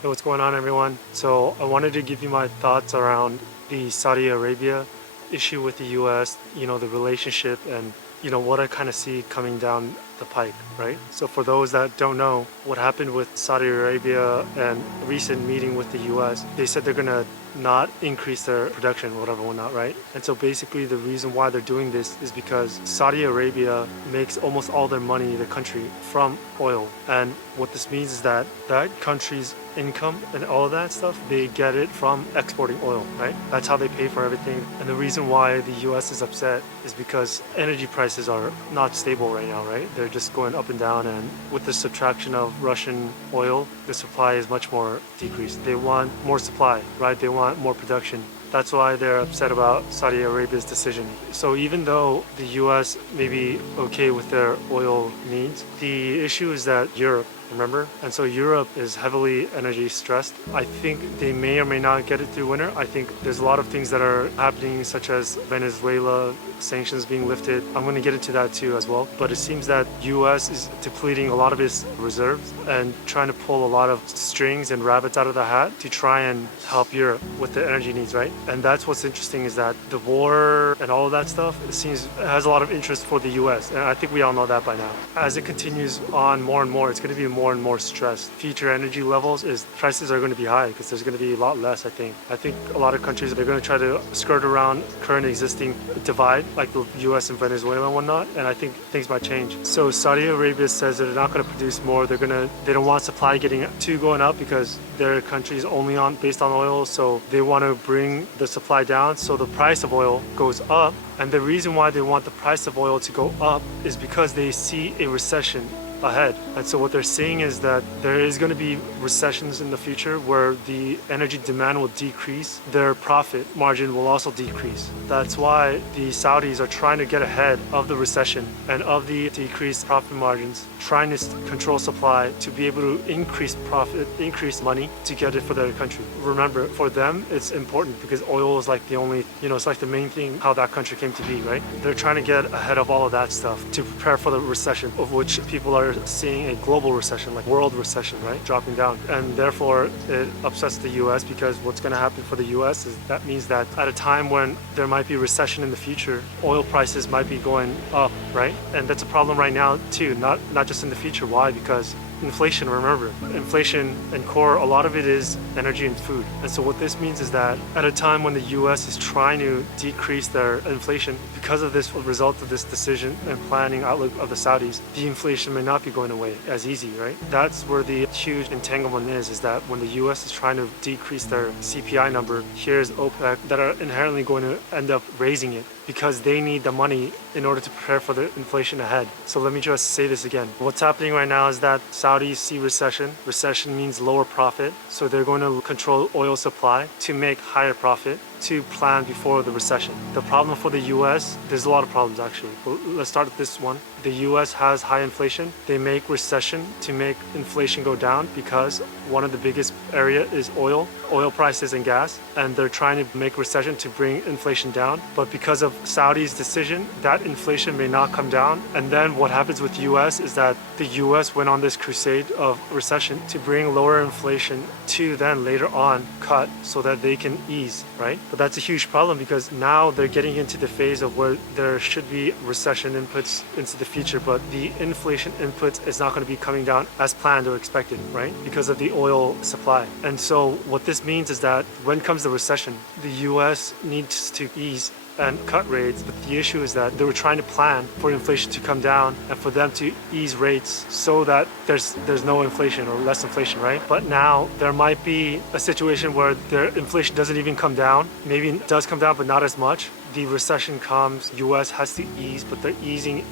Hey, what's going on, everyone? So I wanted to give you my thoughts around the Saudi Arabia issue with the US, the relationship and, what I kind of see coming down the pike, right? So for those that don't know, what happened with Saudi Arabia and a recent meeting with the US, they said they're gonna not increase their production, whatnot, right? And so basically the reason why they're doing this is because Saudi Arabia makes almost all their money, the country, from oil. And what this means is that that country's income and all of that stuff, they get it from exporting oil, right? That's how they pay for everything. And the reason why the US is upset is because energy prices are not stable right now, right? They're just going up and down, and with the subtraction of Russian oil, the supply is much more decreased. They want more supply, right? They want more production. That's why they're upset about Saudi Arabia's decision. So even though the US may be okay with their oil needs, the issue is that Europe, remember? And so Europe is heavily energy stressed. I think they may or may not get it through winter. I think there's a lot of things that are happening, such as Venezuela, sanctions being lifted. I'm going to get into that too as well. But it seems that US is depleting a lot of its reserves and trying to pull a lot of strings and rabbits out of the hat to try and help Europe with the energy needs, right? And that's what's interesting, is that the war and all of that stuff, it seems it has a lot of interest for the US. And I think we all know that by now. As it continues on more and more, it's going to be more and more stressed. Future energy levels is prices are going to be high because there's going to be a lot less, I think. I think a lot of countries, they're going to try to skirt around current existing divide, like the US and Venezuela and whatnot. And I think things might change. So Saudi Arabia says that they're not going to produce more. They don't want supply going up because their country is only based on oil. So they want to bring the supply down so the price of oil goes up. And the reason why they want the price of oil to go up is because they see a recession ahead. And so what they're saying is that there is going to be recessions in the future where the energy demand will decrease, their profit margin will also decrease. That's why the Saudis are trying to get ahead of the recession and of the decreased profit margins, trying to control supply to be able to increase profit, increase money to get it for their country. Remember, for them, it's important because oil is like the only, it's like the main thing how that country came to be, right? They're trying to get ahead of all of that stuff to prepare for the recession, of which people are seeing a global recession, like world recession, right? Dropping down. And therefore it upsets the US, because what's going to happen for the US is that means that at a time when there might be recession in the future, oil prices might be going up, right? And that's a problem right now too, not just in the future. Why? Because inflation, remember, inflation and core, a lot of it is energy and food. And so what this means is that at a time when the US is trying to decrease their inflation, because of this result of this decision and planning outlook of the Saudis, the inflation may not be going away as easy, right? That's where the huge entanglement is that when the US is trying to decrease their CPI number, here's OPEC that are inherently going to end up raising it because they need the money in order to prepare for the inflation ahead. So let me just say this again. What's happening right now is that Saudis see recession. Recession means lower profit. So they're going to control oil supply to make higher profit, to plan before the recession. The problem for the US, there's a lot of problems actually, but let's start with this one. The US has high inflation. They make recession to make inflation go down because one of the biggest area is oil prices and gas, and they're trying to make recession to bring inflation down. But because of Saudi's decision, that inflation may not come down. And then what happens with US is that the US went on this crusade of recession to bring lower inflation to then later on cut so that they can ease, right? But that's a huge problem because now they're getting into the phase of where there should be recession inputs into the future, but the inflation inputs is not going to be coming down as planned or expected, right? Because of the oil supply. And so what this means is that when comes the recession, the US needs to ease and cut rates, but the issue is that they were trying to plan for inflation to come down and for them to ease rates so that there's no inflation or less inflation, right? But now there might be a situation where their inflation doesn't even come down. Maybe it does come down, but not as much. The recession comes, US has to ease, but they're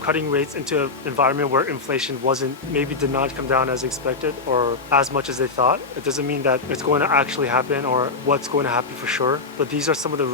cutting rates into an environment where inflation did not come down as expected or as much as they thought. It doesn't mean that it's going to actually happen or what's going to happen for sure, but these are some of the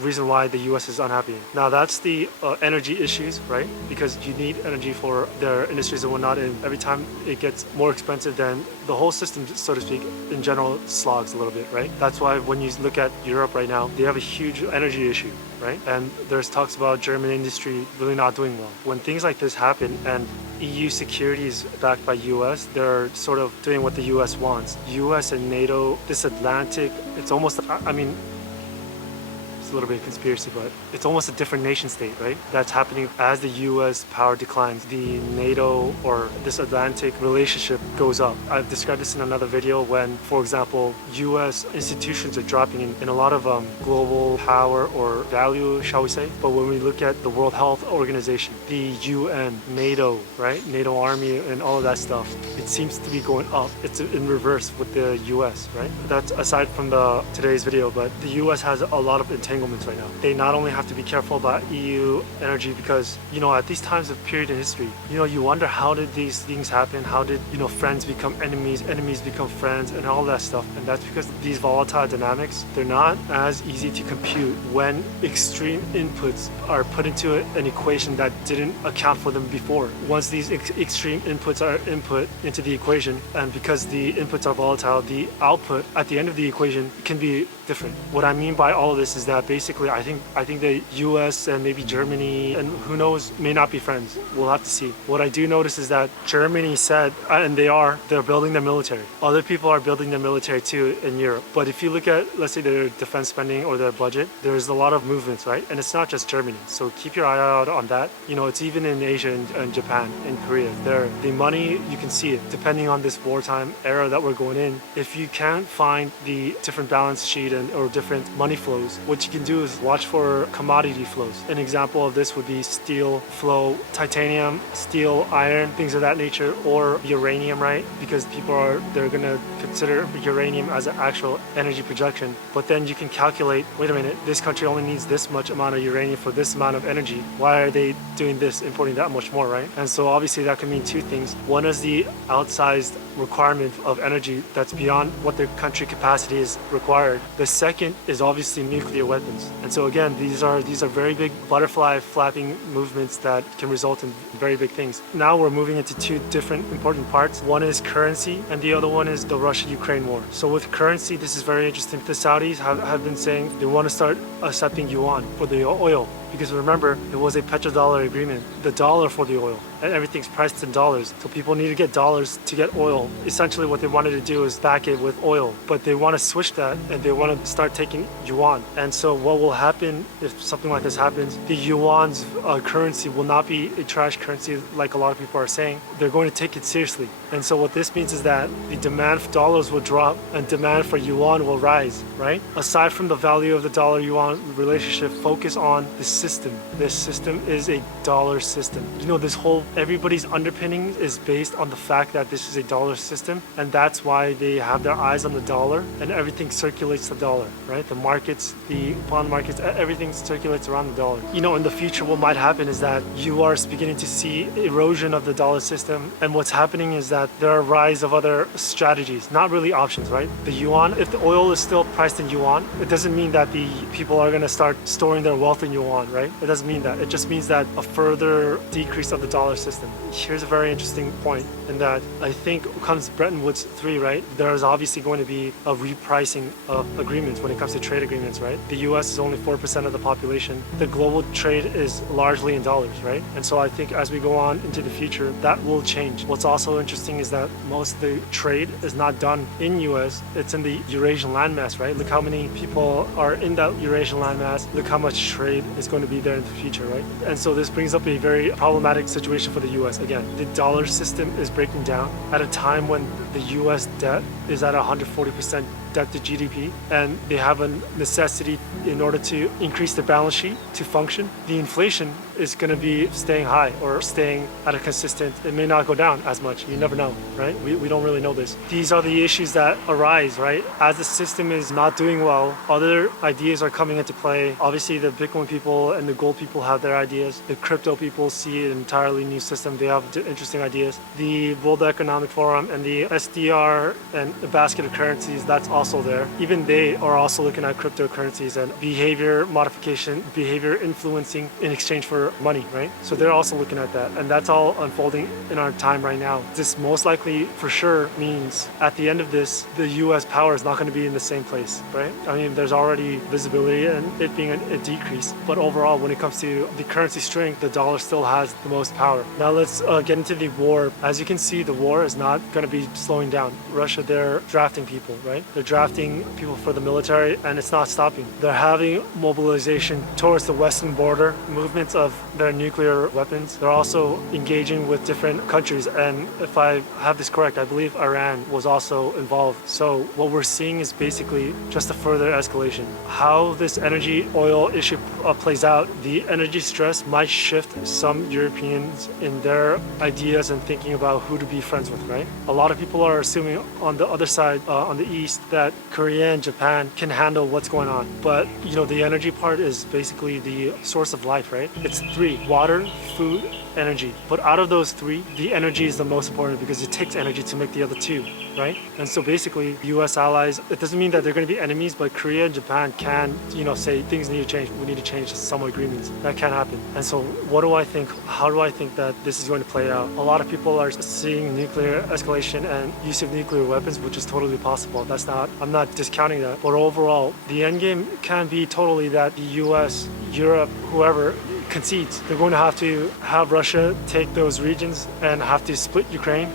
reason why the US is unhappy. Now that's the energy issues, right? Because you need energy for their industries and whatnot, and every time it gets more expensive, then the whole system, so to speak, in general slogs a little bit, right? That's why when you look at Europe right now, they have a huge energy issue, right? And there's talks about German industry really not doing well. When things like this happen and EU security is backed by US, they're sort of doing what the US wants. US and NATO, this Atlantic, it's almost, I mean, a little bit of conspiracy, but it's almost a different nation state, right? That's happening as the US power declines. The NATO or this Atlantic relationship goes up. I've described this in another video when, for example, US institutions are dropping in a lot of global power or value, shall we say. But when we look at the World Health Organization, the UN, NATO, right? NATO Army and all of that stuff, it seems to be going up. It's in reverse with the US, right? That's aside from today's video, but the US has a lot of entanglements right now. They not only have to be careful about EU energy because, you know, at these times of period in history, you know, you wonder how did these things happen? How did, you know, friends become enemies, enemies become friends, and all that stuff? And that's because these volatile dynamics, they're not as easy to compute when extreme inputs are put into an equation that didn't account for them before. Once these extreme inputs are input into the equation, and because the inputs are volatile, the output at the end of the equation can be different. What I mean by all of this is that basically I think the US and maybe Germany and who knows may not be friends. We'll have to see. What I do notice is that Germany said, and they're building their military. Other people are building their military too in Europe. But if you look at, let's say, their defense spending or their budget, there's a lot of movements, right? And it's not just Germany. So keep your eye out on that. You know, it's even in Asia and Japan and Korea. The money, you can see it. Depending on this wartime era that we're going in, if you can't find the different balance sheet or different money flows, what you can do is watch for commodity flows. An example of this would be steel flow, titanium, steel, iron, things of that nature, or uranium, right? Because they're gonna consider uranium as an actual energy projection. But then you can calculate, wait a minute, this country only needs this much amount of uranium for this amount of energy. Why are they doing this, importing that much more, right? And so obviously that can mean two things. One is the outsized requirement of energy that's beyond what their country capacity is required. The second is obviously nuclear weapons. And so again, these are very big butterfly flapping movements that can result in very big things. Now we're moving into two different important parts. One is currency and the other one is the Russia-Ukraine war. So with currency, this is very interesting. The Saudis have been saying they want to start accepting yuan for the oil. Because remember, it was a petrodollar agreement, the dollar for the oil, and everything's priced in dollars. So people need to get dollars to get oil. Essentially what they wanted to do is back it with oil, but they want to switch that and they want to start taking yuan. And so what will happen if something like this happens, the yuan's currency will not be a trash currency like a lot of people are saying. They're going to take it seriously. And so what this means is that the demand for dollars will drop and demand for yuan will rise, right? Aside from the value of the dollar-yuan relationship, focus on the system. This system is a dollar system. You know, everybody's underpinning is based on the fact that this is a dollar system, and that's why they have their eyes on the dollar and everything circulates the dollar, right? The markets, the bond markets, everything circulates around the dollar. You know, in the future, what might happen is that you are beginning to see erosion of the dollar system, and what's happening is that there are a rise of other strategies, not really options, right? The yuan, if the oil is still priced in yuan, it doesn't mean that the people are going to start storing their wealth in yuan, right? It doesn't mean that. It just means that a further decrease of the dollar system. Here's a very interesting point in that I think comes Bretton Woods 3, right? There is obviously going to be a repricing of agreements when it comes to trade agreements, right? The US is only 4% of the population. The global trade is largely in dollars, right? And so I think as we go on into the future, that will change. What's also interesting is that most of the trade is not done in US, it's in the Eurasian landmass, right? Look how many people are in that Eurasian landmass. Look how much trade is going to be there in the future, right? And so this brings up a very problematic situation for the US. Again, the dollar system is breaking down at a time when the US debt is at 140% debt to GDP, and they have a necessity in order to increase their balance sheet to function. The inflation is going to be staying high or staying at a consistent, it may not go down as much, you never know, right? We don't really know this. These are the issues that arise, right? As the system is not doing well, other ideas are coming into play. Obviously the Bitcoin people and the gold people have their ideas. The crypto people see an entirely new system, they have interesting ideas. The the World Economic Forum and the SDR and the basket of currencies, that's also there. Even they are also looking at cryptocurrencies and behavior modification, behavior influencing in exchange for money, right? So they're also looking at that, and that's all unfolding in our time right now. This most likely for sure means at the end of this, the US power is not going to be in the same place, right? I mean, there's already visibility and it being a decrease, but overall, when it comes to the currency strength, the dollar still has the most power. Now let's get into the war. As you can see, the war is not going to be slowing down. Russia, they're drafting people, right? They're drafting people for the military, and it's not stopping. They're having mobilization towards the western border, movements of their nuclear weapons. They're also engaging with different countries, and if I have this correct, I believe Iran was also involved. So what we're seeing is basically just a further escalation. How this energy oil issue plays out, the energy stress might shift some Europeans in their ideas and thinking about who to be friends with, right? A lot of people are assuming on the other side, on the east, that Korea and Japan can handle what's going on. But, you know, the energy part is basically the source of life, right? It's three: water, food, energy. But out of those three, the energy is the most important because it takes energy to make the other two, right? And so basically, US allies, it doesn't mean that they're going to be enemies, but Korea and Japan can, you know, say things need to change. We need to change some agreements. That can happen. And so what do I think? How do I think that this is going to play out? A lot of people are seeing nuclear escalation and use of nuclear weapons, which is totally possible. That's not, I'm not discounting that. But overall, the end game can be totally that the US, Europe, whoever concedes. They're going to have Russia take those regions and have to split Ukraine,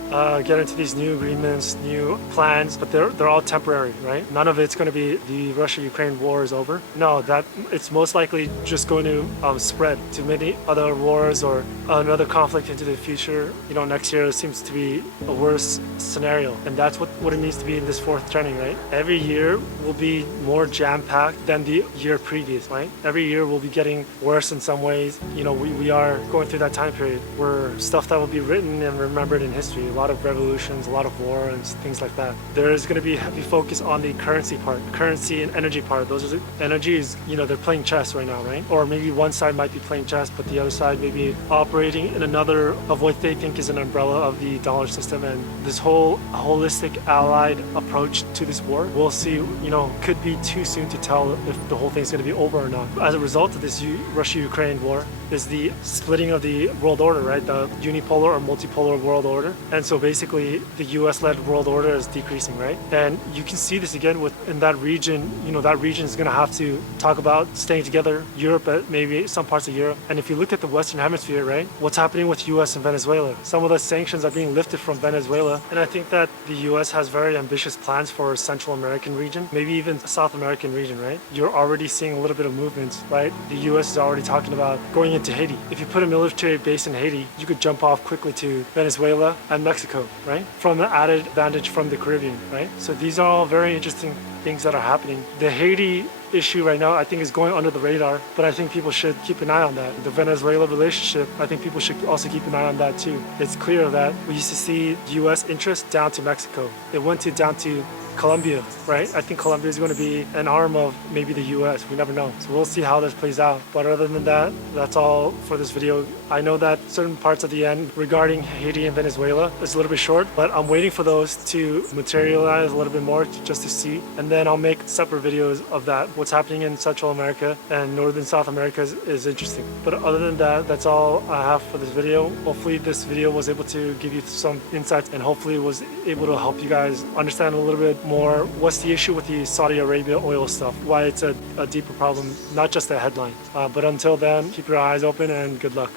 get into these new agreements, new plans, but they're all temporary, right? None of it's going to be the Russia-Ukraine war is over. No, that it's most likely just going to spread to many other wars or another conflict into the future. You know, next year seems to be a worse scenario, and that's what it needs to be in this fourth turning, right? Every year will be more jam-packed than the year previous, right? Every year will be getting worse in some ways. You know, we are going through that time period where stuff that will be written and remembered in history, a lot of revolutions, a lot of war and things like that. There is going to be heavy focus on the currency part, currency and energy part. Those are energy is, you know, they're playing chess right now, right? Or maybe one side might be playing chess, but the other side may be operating in another of what they think is an umbrella of the dollar system. And this whole holistic allied approach to this war, we'll see, you know, could be too soon to tell if the whole thing's going to be over or not. As a result of this Russia-Ukraine war, is the splitting of the world order, right? The unipolar or multipolar world order. And so basically the US-led world order is decreasing, right? And you can see this again in that region. You know, that region is going to have to talk about staying together. Europe, maybe some parts of Europe. And if you look at the Western Hemisphere, right? What's happening with US and Venezuela? Some of the sanctions are being lifted from Venezuela. And I think that the US has very ambitious plans for Central American region, maybe even South American region, right? You're already seeing a little bit of movements, right? The US is already talking about going into Haiti. If you put a military base in Haiti, you could jump off quickly to Venezuela and Mexico, right? From the added advantage from the Caribbean, right? So these are all very interesting things that are happening. The Haiti issue right now, I think, is going under the radar, but I think people should keep an eye on that. The Venezuela relationship, I think people should also keep an eye on that too. It's clear that we used to see US interest down to Mexico. It went down to Colombia, right? I think Colombia is going to be an arm of maybe the US. We never know. So we'll see how this plays out. But other than that, that's all for this video. I know that certain parts at the end regarding Haiti and Venezuela is a little bit short, but I'm waiting for those to materialize a little bit more just to see. And then I'll make separate videos of that. What's happening in Central America and Northern South America is interesting. But other than that, that's all I have for this video. Hopefully this video was able to give you some insights and hopefully was able to help you guys understand a little bit more what's the issue with the Saudi Arabia oil stuff, why it's a deeper problem, not just a headline. But until then, keep your eyes open and good luck.